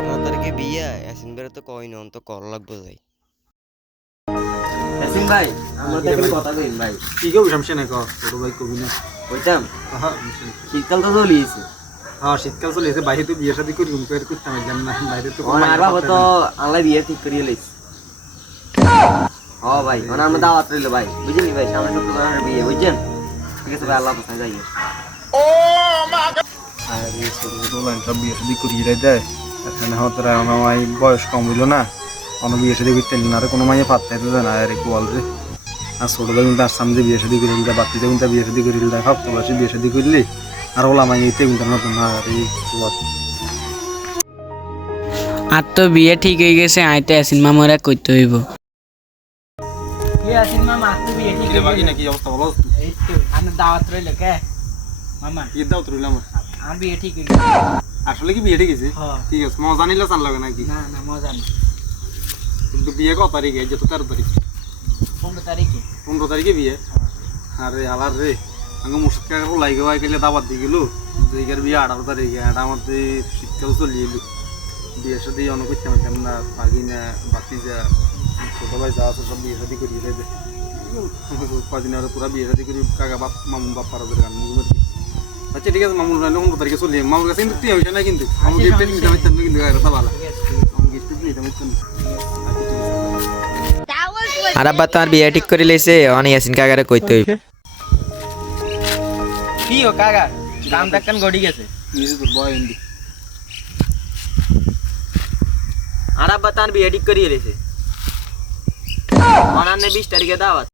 15 তারিখে বিয়া ইয়াসিন বের তো কই নন তো কল লাগবে যাই ইয়াসিন ভাই আমরা তো একটা কথা কইন ভাই কি কেউ সমস্যা নাই কর ছোট ভাই কবি না কইতাম হ্যাঁ শীতকাল তো চলিয়েছে হ্যাঁ শীতকাল চলে এসে বাইরে তো বিয়ে শাদী করি রুম করে করতাম জান না বাইরে তো আর বাবা তো আল্লাহ বিয়ে ঠিক করিয়ে লইছে ও ভাই ওনা আমরা দাওয়াত রইল ভাই বুঝলি ভাই সামনে শুক্রবার বিয়ে বুঝছেন ঠিক আছে ভাই আল্লাহ হাফেজ যাই আরে ছোট ছোট লাইনটা বিয়ে শাদী করিয়ে দেয় এখানে হয়তো আমার বয়স কম হইল না কোনো বিয়ে শাদী করতে না আর কোনো মাইয়া পাত্তাই তো জানা আর একটু বল রে আর ছোট ভাই কিন্তু আর সামনে বিয়ে শাদী করিল বাতিতে কিন্তু বিয়ে শাদী করিল দেখা তো বয়সে বিয়ে শাদী করলি আর ওলা মাইয়াতে কিন্তু নতুন না আর এই আর তো বিয়ে ঠিক হয়ে গেছে আইতে আসিন মামারা কইতে হইব আসিন মামা আর তো বিয়ে ঠিক রে বাকি নাকি অবস্থা বলো এই তো আমরা দাওয়াত রইল কে মামা কি দাও তুই আমার আমার বিয়ে ঠিক হয়ে গেছে আসলে কি বিয়ে ঠিক আছে হ্যাঁ ঠিক আছে মজা নিলে চান লাগে নাকি না না মজা না কিন্তু বিয়ে কত তারিখে যত 13 তারিখ 15 তারিখে 15 তারিখে বিয়ে আরে আলার রে আঙ্গ মুশকিল করে লাগে ভাই গেলে দাবাত দিয়ে গেল এইগার বিয়ে 18 তারিখে এটা আমাদের শীতকাল চলিয়ে এলো বিয়ে সাথে অনেক করতে পারতাম না পাগি না বাতি যা ছোট ভাই যা আছে সব বিয়ে শাদি করিয়ে দেবে কদিন আর তোরা বিয়ে শাদি করি কাকা বাপ মামু বাপ পারা ধরে গান আচ্ছা ঠিক আছে মামুর রান্না 15 তারিখে চলি মামুর কাছে কিন্তু তুই হইছে না কিন্তু মামু গিফট নিতে পারতাম না কিন্তু এটা ভালো মামু গিফট নিতে পারতাম আর আব্বা তো আর বিয়ে ঠিক করে লইছে অন ইয়াসিন কাকারে কইতে হইব কি ও কাকা কাম টাকান গড়ি গেছে নিজে তোর বয় এন্ডি আর আব্বা তার বিয়ে ঠিক করিয়ে রেছে অনান্নে 20 তারিখে দাওয়াত